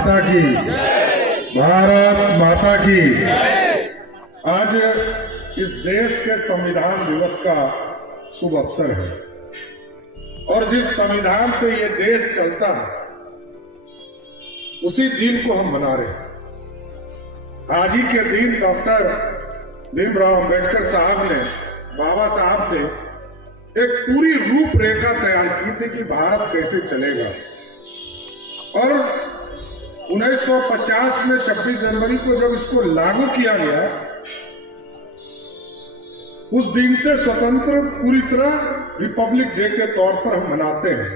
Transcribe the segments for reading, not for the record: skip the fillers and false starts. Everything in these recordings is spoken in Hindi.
माता की, भारत माता की। आज इस देश के संविधान दिवस का शुभ अवसर है और जिस संविधान से ये देश चलता है उसी दिन को हम मना रहे हैं। आज ही के दिन डॉक्टर भीमराव अंबेडकर साहब ने, बाबा साहब ने एक पूरी रूपरेखा तैयार की थी कि भारत कैसे चलेगा। और 1950 में 26 जनवरी को जब इसको लागू किया गया, उस दिन से स्वतंत्र पूरी तरह रिपब्लिक डे के तौर पर हम मनाते हैं।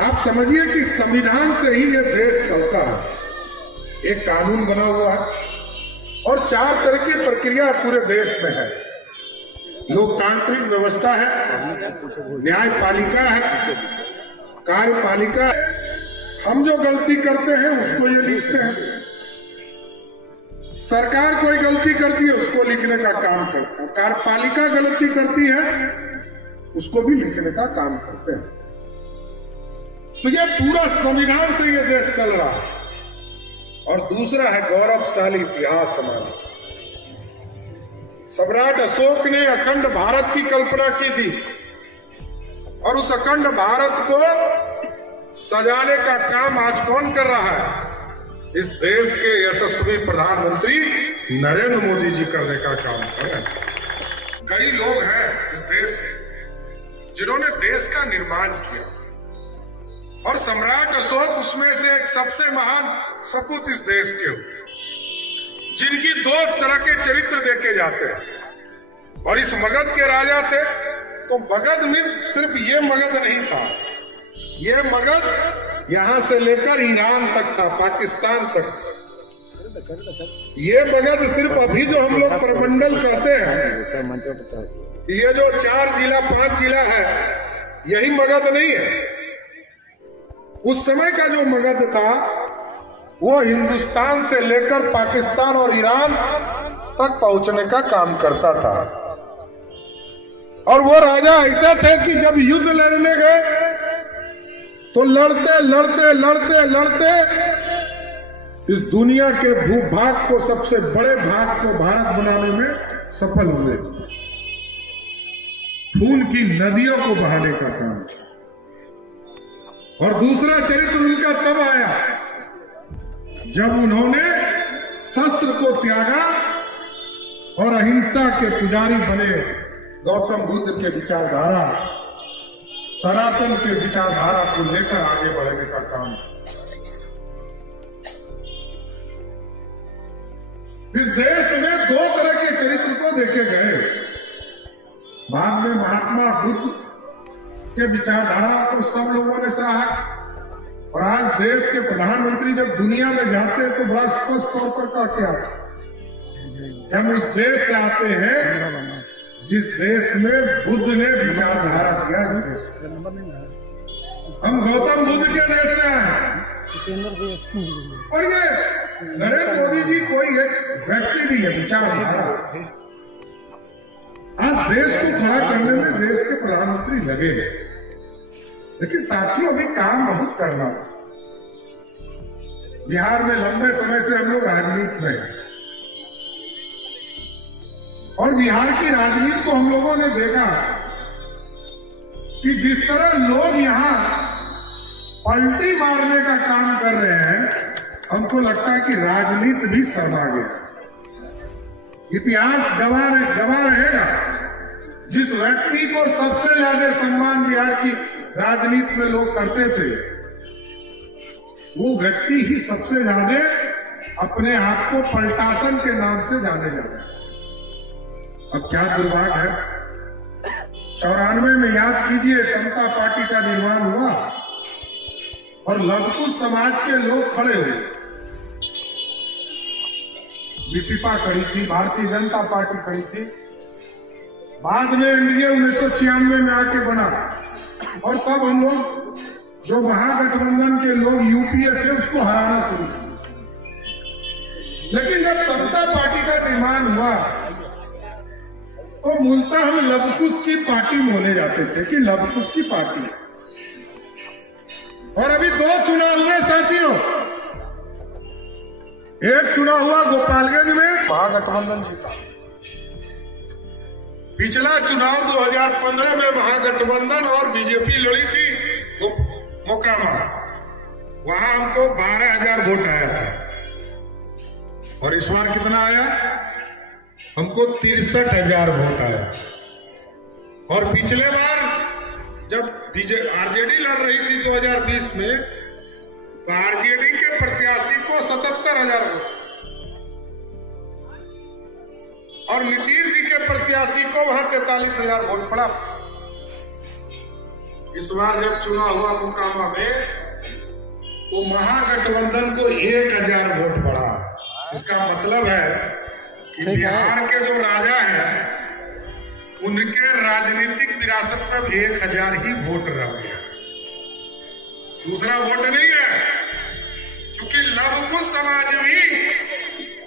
आप समझिए कि संविधान से ही यह देश चलता है। एक कानून बना हुआ है और 4 तरह की प्रक्रिया पूरे देश में है। लोकतांत्रिक व्यवस्था है, न्यायपालिका है, कार्यपालिका है। हम जो गलती करते हैं उसको ये लिखते हैं, सरकार कोई गलती करती है उसको लिखने का काम करता है, कार्यपालिका गलती करती है उसको भी लिखने का काम करते हैं। तो ये पूरा संविधान से ये देश चल रहा है। और दूसरा है गौरवशाली इतिहास हमारा। सम्राट अशोक ने अखंड भारत की कल्पना की थी और उस अखंड भारत को सजाने का काम आज कौन कर रहा है? इस देश के यशस्वी प्रधानमंत्री नरेंद्र मोदी जी करने का काम कर रहे हैं। कई लोग हैं इस देश में जिन्होंने देश का निर्माण किया और सम्राट अशोक उसमें से एक सबसे महान सपूत इस देश के हुए, जिनकी 2 तरह के चरित्र देखे जाते हैं। और इस मगध के राजा थे तो मगध में सिर्फ ये मगध नहीं था, ये मगध यहां से लेकर ईरान तक था, पाकिस्तान तक था। ये मगध सिर्फ अभी जो हम लोग प्रमंडल कहते हैं, ये जो 4 जिला 5 जिला है, यही मगध नहीं है। उस समय का जो मगध था वो हिंदुस्तान से लेकर पाकिस्तान और ईरान तक पहुंचने का काम करता था। और वो राजा ऐसा थे कि जब युद्ध लड़ने गए तो लड़ते लड़ते लड़ते लड़ते इस दुनिया के भूभाग को, सबसे बड़े भाग को भारत बनाने में सफल हुए। खून की नदियों को बहाने का काम। और दूसरा चरित्र उनका तब आया जब उन्होंने शस्त्र को त्यागा और अहिंसा के पुजारी बने। गौतम बुद्ध के विचारधारा, सनातन के विचारधारा को लेकर आगे बढ़ने का काम। इस देश में 2 तरह के चरित्र को देखे गए। बाद में महात्मा बुद्ध के विचारधारा को सब लोगों ने सराहा और आज देश के प्रधानमंत्री जब दुनिया में जाते हैं तो बड़ा स्पष्ट तौर पर करके आते। हम उस देश से आते हैं जिस देश में बुद्ध ने विचारधारा दिया। हम गौतम बुद्ध के देश से आए और ये नरेंद्र मोदी जी कोई एक व्यक्ति नहीं है, विचारधारा। आज देश को खड़ा करने में देश के प्रधानमंत्री लगे हैं, लेकिन साथियों अभी काम बहुत करना है। बिहार में लंबे समय से हम लोग राजनीति में हैं और बिहार की राजनीति को हम लोगों ने देखा कि जिस तरह लोग यहां पलटी मारने का काम कर रहे हैं, हमको लगता है कि राजनीति भी शर्मा गया। इतिहास गवाह रहेगा। जिस व्यक्ति को सबसे ज्यादा सम्मान बिहार की राजनीति में लोग करते थे, वो व्यक्ति ही सबसे ज्यादा अपने आप को पलटासन के नाम से जाने जाते। अब क्या दुर्भाग्य है, 94 में याद कीजिए समता पार्टी का निर्माण हुआ और लघु समाज के लोग खड़े हुए। बीपीपा खड़ी थी, भारतीय जनता पार्टी खड़ी थी। बाद में एनडीए 1996 में आके बना और तब हम लोग जो महागठबंधन के लोग यूपीए थे उसको हराना शुरू किया। लेकिन जब समता पार्टी का निर्माण हुआ तो मूलतः हम लवकुश की पार्टी बोले जाते थे कि लवकुश की पार्टी है। और अभी 2 चुनाव हुए साथियों। एक चुनाव हुआ गोपालगंज में, महागठबंधन जीता। पिछला चुनाव 2015 में महागठबंधन और बीजेपी लड़ी थी मोकामा, वहां हमको 12,000 वोट आया था। और इस बार कितना आया? हमको 63,000 वोट आया। और पिछले बार जब आरजेडी लड़ रही थी 2020 में, तो आरजेडी के प्रत्याशी को 77,000 वोट और नीतीश जी के प्रत्याशी को वहां 43,000 वोट पड़ा। इस बार जब चुनाव हुआ मोकामा में, तो महागठबंधन को 1,000 वोट बढ़ा। इसका मतलब है कि बिहार के जो राजा हैं, उनके राजनीतिक विरासत में 1,000 ही वोट रह गया। दूसरा वोट नहीं है, क्योंकि लवकुश समाज भी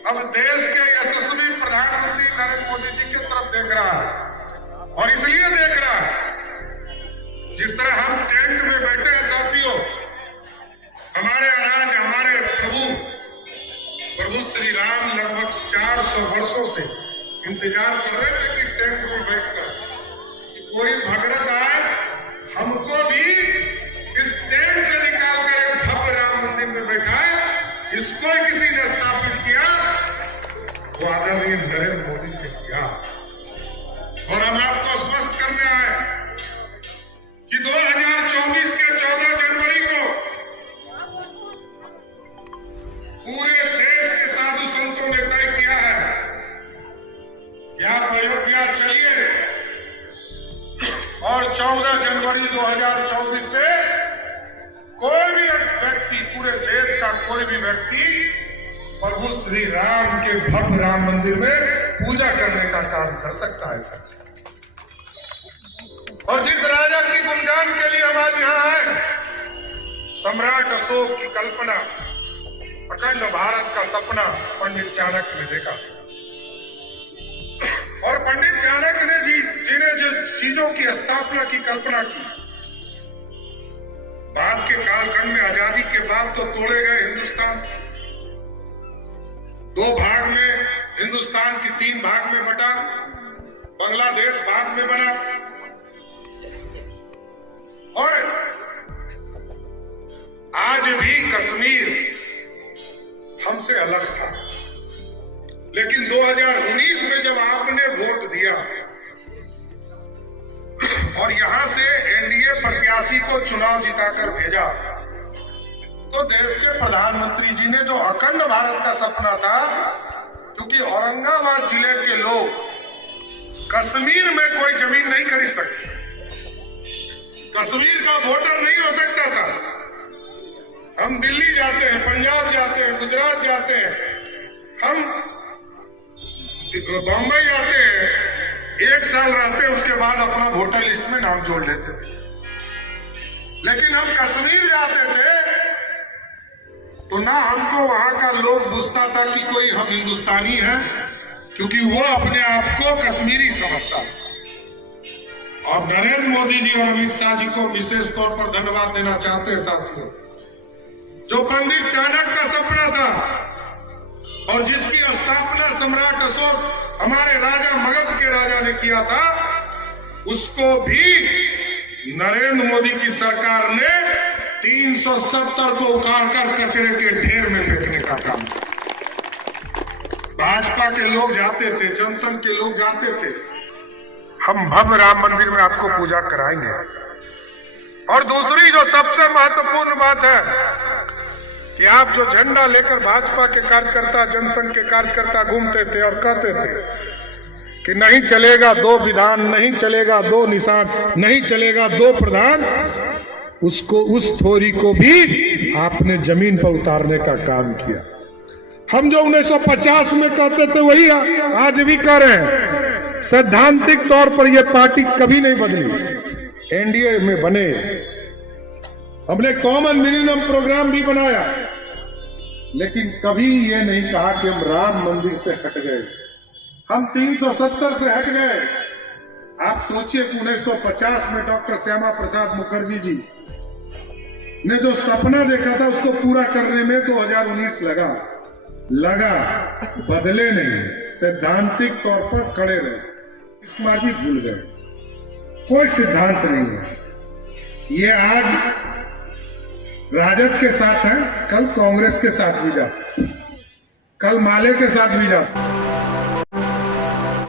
अब देश के यशस्वी प्रधानमंत्री नरेंद्र मोदी जी की तरफ देख रहा है। और इसलिए देख रहा है, जिस तरह हम टेंट में बैठे हैं साथियों, हमारे अराज, हमारे प्रभु श्री राम लगभग 400 वर्षों से इंतजार कर रहे थे कि टेंट में बैठकर कि कोई भगरत आए, हमको भी इस टेंट से निकाल कर एक भव्य राम मंदिर में बैठाए। इसको किसी ने स्थापित किया, तो आदरणीय नरेंद्र मोदी ने किया। और हम आपको स्पष्ट करना है कि 2024 के 14 जनवरी को पूरे देश के साधु संतों ने तय किया है कि आप अयोध्या चलिए और 14 जनवरी 2024 से कोई भी व्यक्ति, पूरे देश का कोई भी व्यक्ति प्रभु श्री राम के भव्य राम मंदिर में पूजा करने का काम कर सकता है सच। और जिस राजा की गुणगान के लिए हम आज यहाँ आए, सम्राट अशोक की कल्पना, अखंड भारत का सपना पंडित चाणक्य ने देखा। और पंडित चाणक्य ने जिन्हें जो चीजों की स्थापना की कल्पना की, बाद के कालखंड में आजादी के बाद तो तोड़े गए हिंदुस्तान, 2 भाग में, हिंदुस्तान की 3 भाग में बटा, बांग्लादेश भाग में बना। और आज भी कश्मीर हमसे अलग था। लेकिन 2019 में जब आपने वोट दिया और यहां से एनडीए प्रत्याशी को चुनाव जिताकर भेजा, तो देश के प्रधानमंत्री जी ने जो अखंड भारत का सपना था, क्योंकि औरंगाबाद जिले के लोग कश्मीर में कोई जमीन नहीं खरीद सकते, कश्मीर का वोटर नहीं हो सकता था। हम दिल्ली जाते हैं, पंजाब जाते हैं, गुजरात जाते हैं, हम बम्बई जाते हैं, 1 साल रहते हैं, उसके बाद अपना वोटर लिस्ट में नाम जोड़ लेते थे। लेकिन हम कश्मीर जाते थे तो ना हमको वहां का लोग पूछता था कि कोई हम हिंदुस्तानी हैं, क्योंकि वो अपने आप को कश्मीरी समझता था। और नरेंद्र मोदी जी और अमित शाह जी को विशेष तौर पर धन्यवाद देना चाहते हैं साथियों, जो पंडित चाणक्य का सपना था और जिसकी स्थापना सम्राट अशोक, हमारे राजा मगध के राजा ने किया था, उसको भी नरेंद्र मोदी की सरकार ने 370 को उखाड़कर कचरे के ढेर में फेंकने का काम किया। भाजपा के लोग जाते थे, जनसंघ के लोग जाते थे, हम भव्य राम मंदिर में आपको पूजा कराएंगे। और दूसरी जो सबसे महत्वपूर्ण बात है कि आप जो झंडा लेकर भाजपा के कार्यकर्ता, जनसंघ के कार्यकर्ता घूमते थे और कहते थे कि नहीं चलेगा 2 विधान, नहीं चलेगा 2 निशान, नहीं चलेगा 2 प्रधान, उसको, उस थोड़ी को भी आपने जमीन पर उतारने का काम किया। हम जो 1950 में कहते थे वही आज भी कर रहे हैं। सैद्धांतिक तौर पर यह पार्टी कभी नहीं बदली। एनडीए में बने, हमने कॉमन मिनिमम प्रोग्राम भी बनाया, लेकिन कभी ये नहीं कहा कि हम राम मंदिर से हट गए, हम 370 से हट गए। आप सोचिए कि 1950 में डॉक्टर श्यामा प्रसाद मुखर्जी जी ने जो सपना देखा था उसको पूरा करने में 2019 लगा, बदले नहीं, सैद्धांतिक तौर पर खड़े रहे। इस माजी भूल गए, कोई सिद्धांत नहीं है। ये आज राजद के साथ है, कल कांग्रेस के साथ भी जा सकते, कल माले के साथ भी जा सकते।